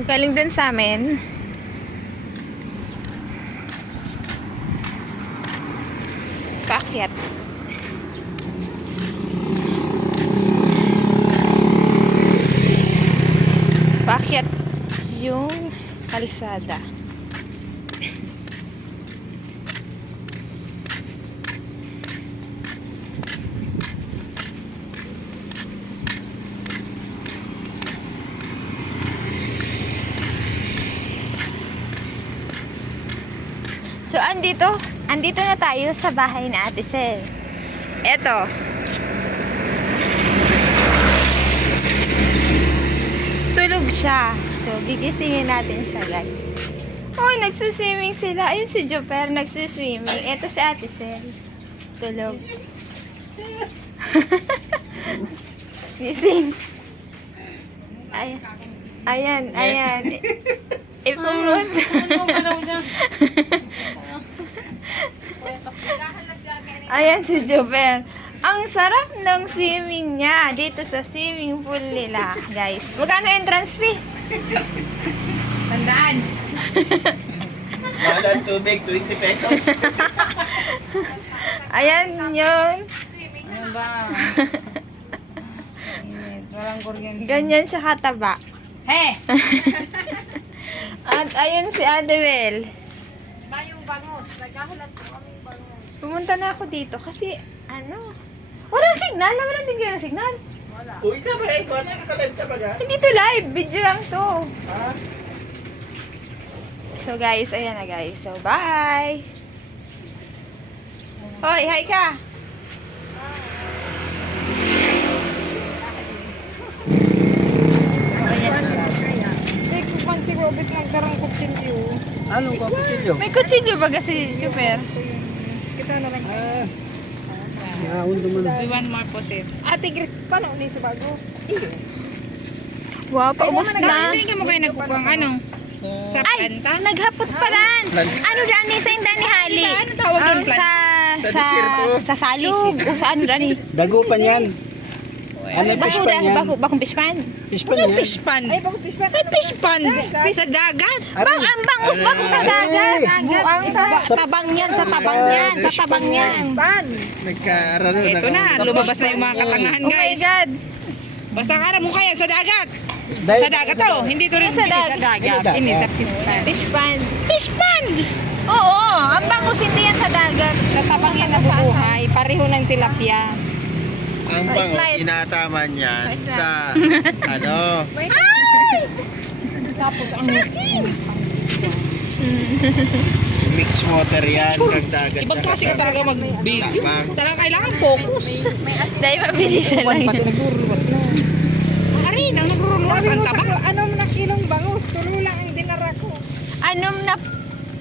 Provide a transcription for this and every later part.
So, galing dun sa amin. Paakyat. Paakyat yung kalsada. So, andito na tayo sa bahay na Ate Sel. Eto. Tulog siya. So, gigisingin natin siya, guys. Oh, nagsuswimming sila. Ayun si Joper, nagsuswimming. Eto si Ate Sel. Tulog. Gising. Ayan. Ipumot. Ayan si Joper. Ang sarap ng swimming niya dito sa swimming pool nila, guys. Magkano entrance fee? Tandaan. Mahal ang tubig, 20 pesos. Ayan yun. Ano ba? Walang kuryente. Ganyan siya kataba. He! At ayun si Adewel. Mayong bangus. Nagkahulat ko kaming bangus. Pumunta na ako dito kasi, walang signal. Walang din kayo ng signal. Wala. Uy ka ba? Ikaw na nakalive ka ba ga? Hindi to live. Video lang to. Ha? So guys, ayan na guys. So bye. Hoy, hi ka. Hindi ko pan si Robert nagdarang kutsilyo. Anong kapitilyo? May kutsilyo ba kasi, Joper? Kita na lang. Naon naman. We want more posit. Ate Chris, paano ulit sa bago? Wow, paubos na. Sige mo kayo nagkukuha ano? Sa Ay, planta? naghapot pala. Ano dani sa indani hali? Ano tawag doon, planta? Sa desierto. Sa salog o sa ano dani? Dagupan yan. Ano Bako pispan yan? bakong pispan. Pispan yan. Fishpan. Ay, bago fishpan. Ay, fishpan. Sa dagat. Bang ang bangus bako sa dagat. Buang ka. Sa tabang yan, sa tabang yan, sa tabang yan. Fishpan. Nagkaararo na. Ito na, lumabas na yung mga katangahan, Oh my guys. God. Basta kara mo kaya sa dagat. Dahil- Sa dagat to, hindi to rin Sa hindi dagat. Hindi sa fishpan. Fishpan. Fishpan! Oo, ang bangus hindi yan sa dagat. Sa tabang yan nabubuhay, pareho ng tilapia. Ang Oh, bangus, smile. inataman yan Oh, smile. sa, ano, Tapos ang mix water yan, kag dagat. ibang klase ka talaga mag-video. Tabang. Talaga kailangan focus. Dahil mabilisan lang Pati yun. nagruruluwas na. Arin, ang nagruruluwas ang tabang. Ano na kilong bangus? Tulo lang ang dinara ko. Anom na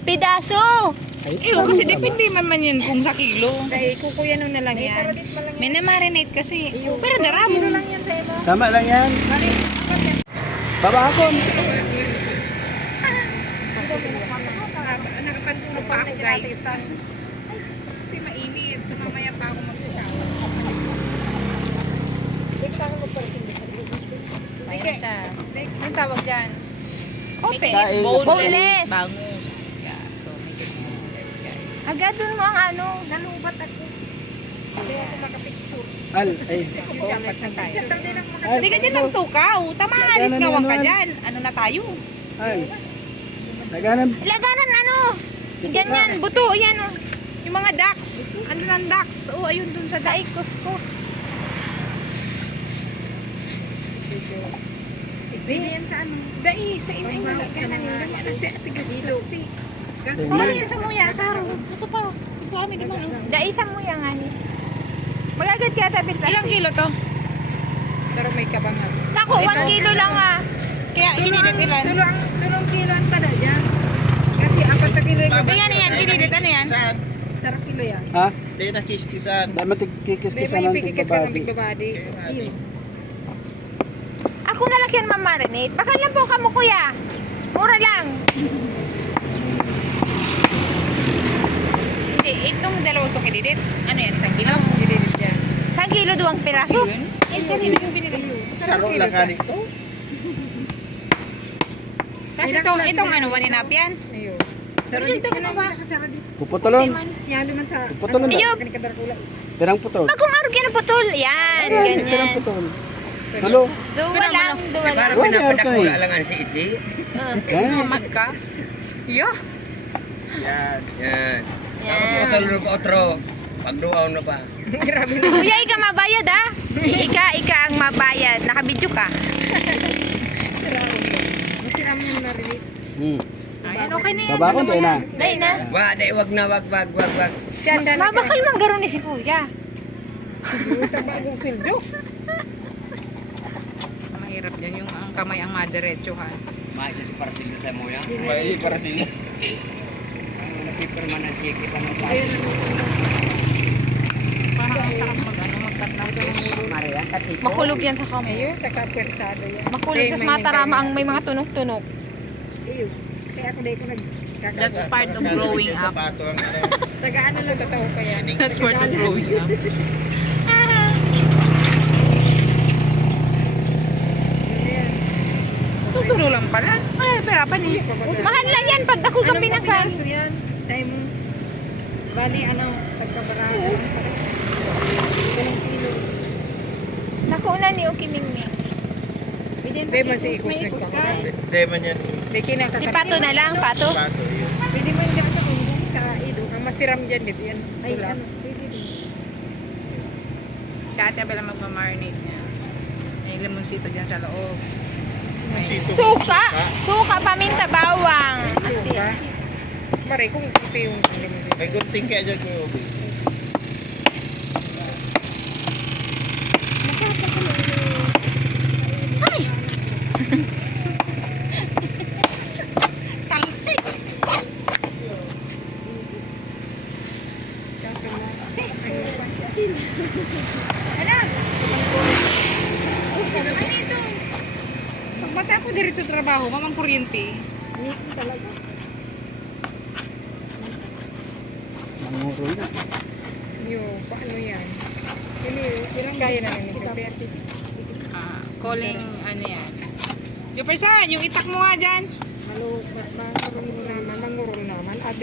pidaso. Kasi depende man yan kung sa kilo. Dahil kukuya nun na lang yan. Saradit mo lang yan. May na-marinate kasi. Pero dara mo. Kilo lang yan sa imo. Tama lang yan. Mali. Babakon. Nakapantulog pa ako, guys. Kasi mainit. So mamaya pa ako mag-shower. Ayan siya. Anong tawag dyan? Open. Kain. Boneless. Bangus. Yeah, so make it boneless, guys. Agad dun mo ang ano. Nalubat ako. Hindi ako makapicture. Al, ay. Boneless na tayo. Al, Hindi ka dyan ng tukaw. Tama nga, alis Ganun, gawang ka ganun. dyan. Ano na tayo? Al. Naganan. Laganan ano. Ganyan, buto. Yan o. Yung mga ducks. Ano ng ducks? Oh, ayun dun sa ducks. Ko. Hindi yan sa ano? Dai, sa inay mo lang ka namin. Dami sa atigas plastic. Ay, Para yan sa muya, Saro. Ito pa. Ito kami naman. Daisa mo yan nga ni. Magagad kaya tapit Ilang kilo to? Saro may kabangan. Sako, 1 kilo lang ah. Kaya hinilit ilan? Tulong kilo ang tada dyan. Kasi 4 kilo yung Ilan yan? Hinilit ano yan? Kiskisan. sarap kilo yan. Ha? Di na kiskisan. May Dahil matikikis-kisan ng pigikis ka ng tigbabadi. bigbabadi. Iyo. Ako na lang yan mamarinate. Baka lang po kamo kuya. Mura lang. Hindi, itong dalawa to kinidit. Ano yan? Isang kilo? Kinidit yan. 1 kilo 2 piraso. Yun? Kanino yung binili? Sarap lang ka nito. Tapos itong ano, one and a half yan? Ayun. Pero dito na ba? Puputulon. Siya naman sa... Puputulon na. Ayun. Kanikadarakula. Pirang putol. Bagong araw ka na putol. Yan, Pirang ganyan. putol. Halo. Duwa lang, duwa lang. Wala pinapadakuha lang ang si-isi. Yan. Magka? Yo. Yan. Yan. Yan. Putol ko otro. Pagduaw na pa. Grabe na. Kuya, ika mabayad ah. Ika ang mabayad. Nakabidyo ka. Sira ulo. Masira mo yung narinig. Ayan, okay na yan. Babakon tayo na. Dahil na. Wag na, wag. Siya ang dala. Mabakal man garo ni si Kuya. Ito bagong sweldo. Mahirap dyan yung ang kamay ang madiretsuhan. Maayos si Parasil na sa mo yan. May para sila. Ang nagpipermanency kita ng Ayun ang Parang ang sarap magtatapos. Maria, katito. Makulog yan sa kamay. Ayun, sa kapersado yan. Makulog sa matarama ang may mga tunog-tunog. Ayun. Kaya ako dahil ko nagkakaroon. That's part of growing up. Sapato ang ano. Taga-ano lang tatawa pa yan. That's part of growing up. Ayan. Tuturo lang pala. Wala, pera pa ni. Mahal lang yan pag dako kang binakal. Ano yan? Sa imo. Bali, ano, pagkabarato. Dalawang kilo. Nakuna ni Okiningning. Hindi man si Ikos nagkakaroon. Hindi man yan. Hindi kinakakit. Si Pato na lang, Pato. Sapato yun. Pwede mo yung sa kundong sa ido. Ang masiram dyan, dito yan. Ay, Tulad. ano, pwede din. Si ate pala magmamarinate niya. May lemonsito dyan sa loob. Suka. Suka, paminta, bawang. Suka. Mare, kung kape yung limusin. May gunting kaya dyan ko. Talsik! Kaso mo. Alam! Ay, dito! Pagbata ako diretso trabaho, mamang kuryente. Meat talaga. Mangurol na. Yung, paano yan? Ilang kaya na ni kape? Calling, ano yan. Jefferson, yung itak mo nga dyan. Malo, mas mangurol naman. At